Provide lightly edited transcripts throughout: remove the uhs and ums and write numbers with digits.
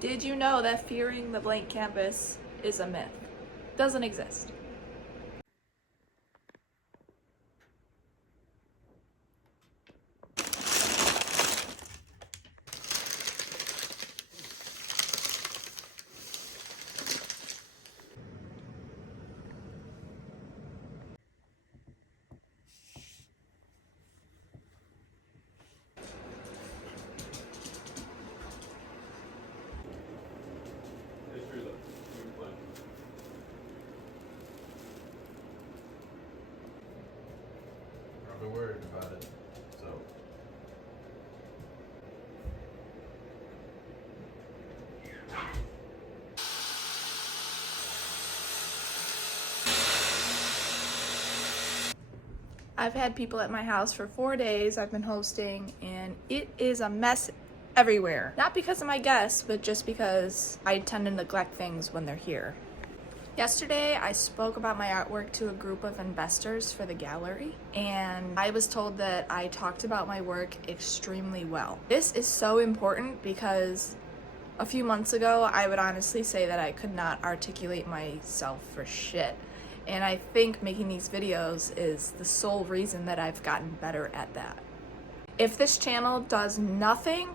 Did you know that fearing the blank canvas is a myth? Doesn't exist. I've been worried about it, so. I've had people at my house for 4 days I've been hosting, and it is a mess everywhere. Not because of my guests, but just because I tend to neglect things when they're here. Yesterday, I spoke about my artwork to a group of investors for the gallery, and I was told that I talked about my work extremely well. This is so important because a few months ago, I would honestly say that I could not articulate myself for shit. And I think making these videos is the sole reason that I've gotten better at that. If this channel does nothing,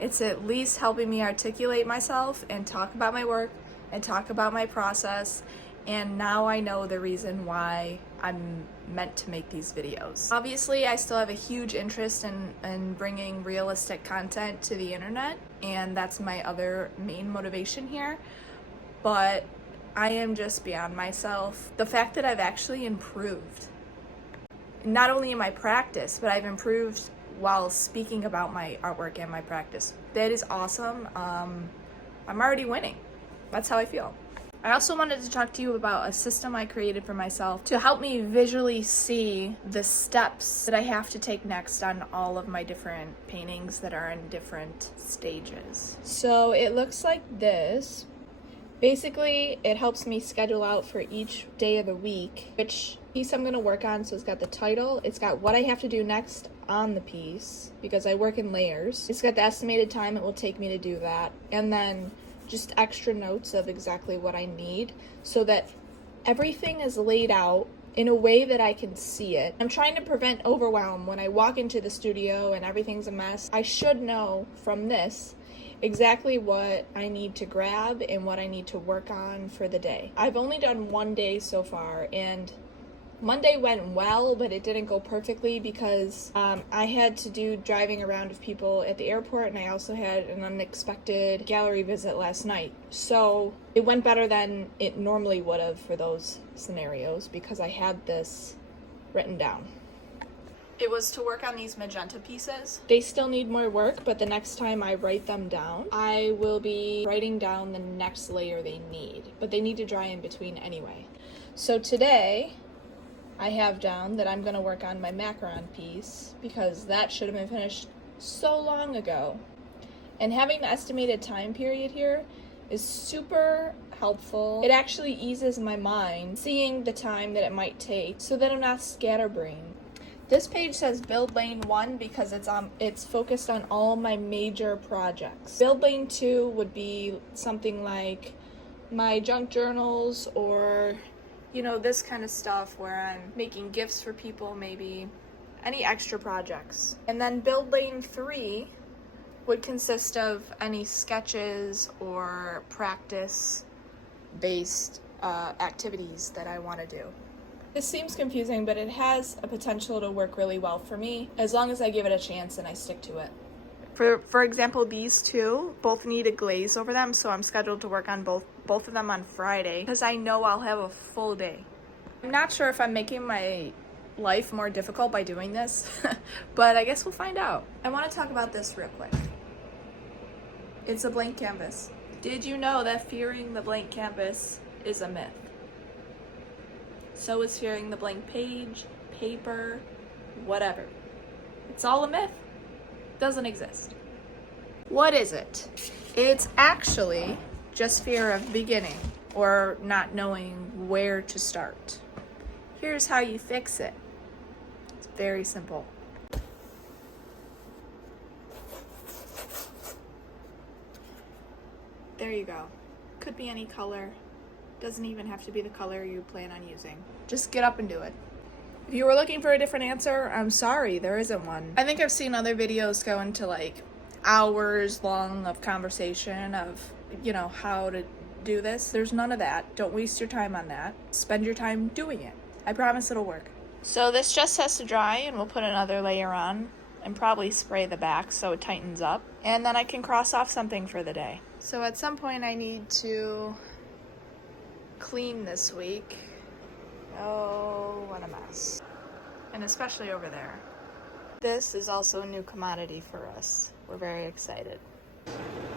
it's at least helping me articulate myself and talk about my work and talk about my process, and now I know the reason why I'm meant to make these videos. Obviously, I still have a huge interest in bringing realistic content to the internet, and that's my other main motivation here, but I am just beyond myself. The fact that I've actually improved, not only in my practice, but I've improved while speaking about my artwork and my practice. That is awesome. I'm already winning. That's how I feel. I also wanted to talk to you about a system I created for myself to help me visually see the steps that I have to take next on all of my different paintings that are in different stages. So it looks like this. Basically, it helps me schedule out for each day of the week which piece I'm going to work on. So it's got the title, it's got what I have to do next on the piece because I work in layers. It's got the estimated time it will take me to do that, and then just extra notes of exactly what I need so that everything is laid out in a way that I can see it. I'm trying to prevent overwhelm when I walk into the studio and everything's a mess. I should know from this exactly what I need to grab and what I need to work on for the day. I've only done one day so far, and Monday went well, but it didn't go perfectly because I had to do driving around with people at the airport, and I also had an unexpected gallery visit last night. So it went better than it normally would have for those scenarios because I had this written down. It was to work on these magenta pieces. They still need more work, but the next time I write them down, I will be writing down the next layer they need, but they need to dry in between anyway. So today, I have down that I'm going to work on my macaron piece because that should have been finished so long ago. And having the estimated time period here is super helpful. It actually eases my mind seeing the time that it might take so that I'm not scatterbrained. This page says Build Lane 1 because it's focused on all my major projects. Build Lane 2 would be something like my junk journals or, you know, this kind of stuff where I'm making gifts for people, maybe any extra projects. And then Build Lane 3 would consist of any sketches or practice-based activities that I want to do. This seems confusing, but it has a potential to work really well for me as long as I give it a chance and I stick to it. For example, these two both need a glaze over them, so I'm scheduled to work on both of them on Friday because I know I'll have a full day. I'm not sure if I'm making my life more difficult by doing this, but I guess we'll find out. I want to talk about this real quick. It's a blank canvas. Did you know that fearing the blank canvas is a myth? So is fearing the blank page, paper, whatever. It's all a myth. Doesn't exist. What is it? It's actually just fear of beginning or not knowing where to start. Here's how you fix it. It's very simple. There you go. Could be any color. Doesn't even have to be the color you plan on using. Just get up and do it. If you were looking for a different answer, I'm sorry, there isn't one. I think I've seen other videos go into like hours long of conversation of, you know, how to do this. There's none of that. Don't waste your time on that. Spend your time doing it. I promise it'll work. So this just has to dry, and we'll put another layer on and probably spray the back so it tightens up. And then I can cross off something for the day. So at some point I need to clean this week. Oh, what a mess. And especially over there. This is also a new commodity for us. We're very excited.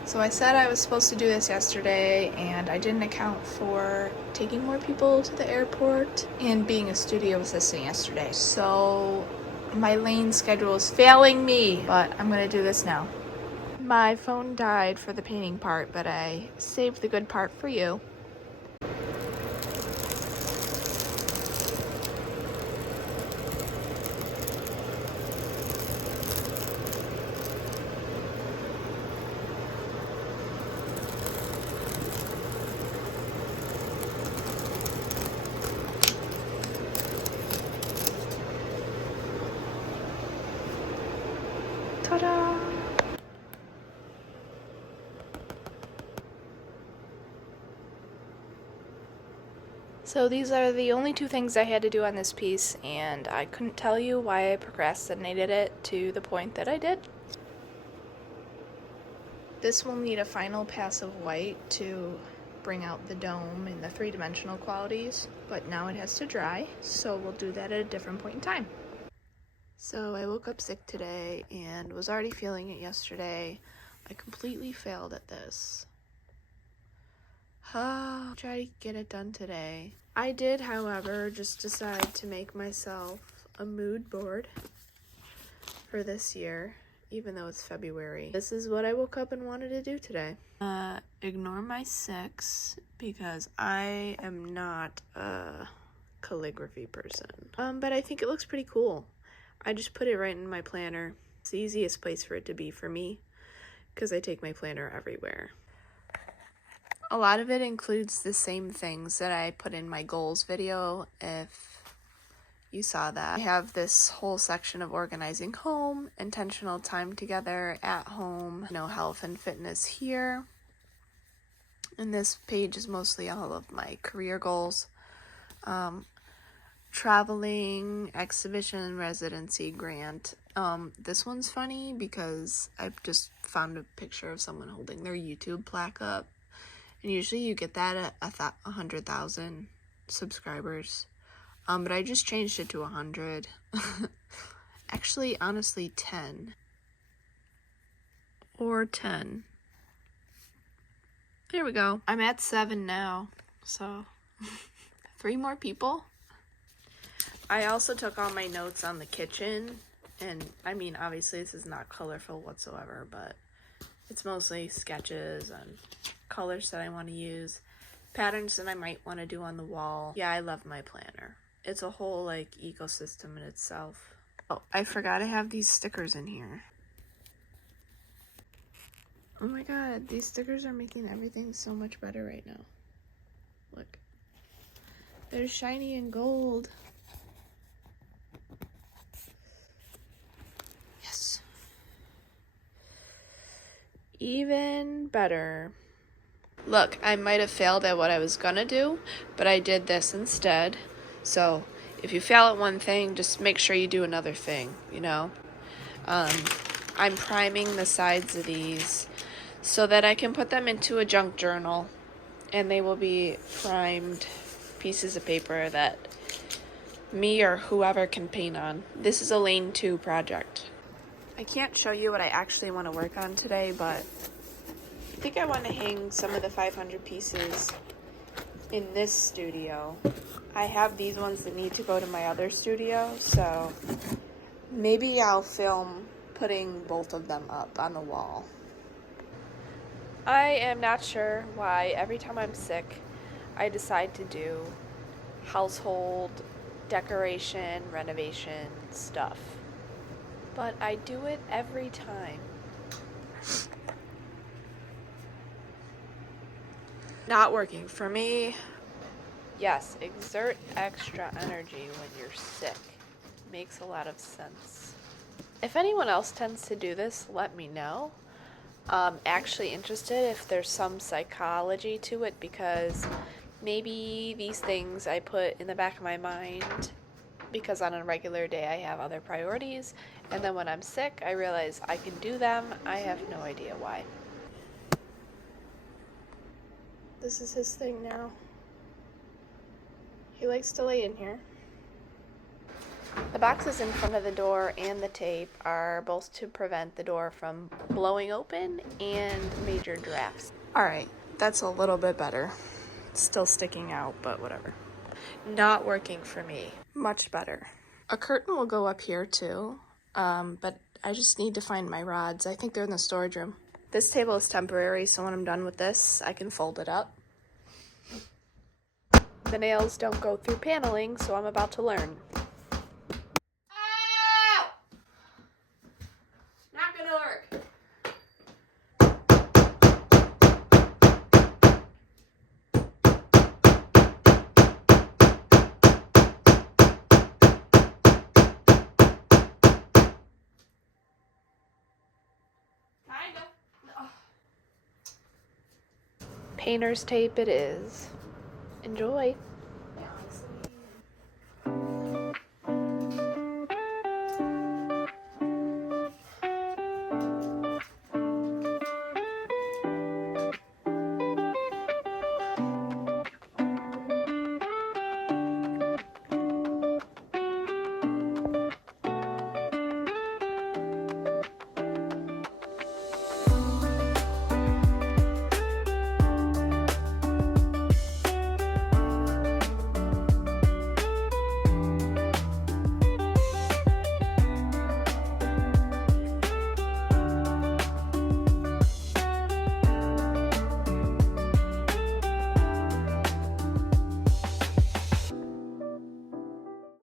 So I said I was supposed to do this yesterday, and I didn't account for taking more people to the airport and being a studio assistant yesterday. So my lane schedule is failing me, but I'm gonna do this now. My phone died for the painting part, but I saved the good part for you. Ta-da! So these are the only two things I had to do on this piece, and I couldn't tell you why I procrastinated it to the point that I did. This will need a final pass of white to bring out the dome and the three-dimensional qualities, but now it has to dry, so we'll do that at a different point in time. So I woke up sick today and was already feeling it yesterday. I completely failed at this. Try to get it done today. I did, however, just decide to make myself a mood board for this year, even though it's February. This is what I woke up and wanted to do today. Ignore my 6 because I am not a calligraphy person. But I think it looks pretty cool. I just put it right in my planner. It's the easiest place for it to be for me because I take my planner everywhere. A lot of it includes the same things that I put in my goals video, if you saw that. I have this whole section of organizing home, intentional time together at home, health and fitness here. And this page is mostly all of my career goals. Traveling, exhibition, residency, grant. This one's funny because I've just found a picture of someone holding their YouTube plaque up. And usually you get that at 100,000 subscribers. But I just changed it to 100. Actually, honestly, 10. Or 10. There we go. I'm at 7 now. So, 3 more people. I also took all my notes on the kitchen, and I mean, obviously this is not colorful whatsoever, but it's mostly sketches and colors that I want to use, patterns that I might want to do on the wall. Yeah, I love my planner. It's a whole, ecosystem in itself. Oh, I forgot I have these stickers in here. Oh my god, these stickers are making everything so much better right now. Look. They're shiny and gold. Even better. Look, I might have failed at what I was gonna do, but I did this instead. So if you fail at one thing, just make sure you do another thing, I'm priming the sides of these so that I can put them into a junk journal, and they will be primed pieces of paper that me or whoever can paint on. This is a Lane 2 project. I can't show you what I actually want to work on today, but I think I want to hang some of the 500 pieces in this studio. I have these ones that need to go to my other studio, so maybe I'll film putting both of them up on the wall. I am not sure why every time I'm sick, I decide to do household decoration, renovation stuff. But I do it every time. Not working for me. Yes, exert extra energy when you're sick. Makes a lot of sense. If anyone else tends to do this, let me know. Actually interested if there's some psychology to it, because maybe these things I put in the back of my mind because on a regular day I have other priorities, and then when I'm sick I realize I can do them. I have no idea why. This is his thing now. He likes to lay in here. The boxes in front of the door and the tape are both to prevent the door from blowing open and major drafts. Alright, that's a little bit better. It's still sticking out, but whatever. Not working for me. Much better. A curtain will go up here too, but I just need to find my rods. I think they're in the storage room. This table is temporary, so when I'm done with this, I can fold it up. The nails don't go through paneling, so I'm about to learn. Not gonna work. Kinda. Ugh. Painter's tape it is. Enjoy.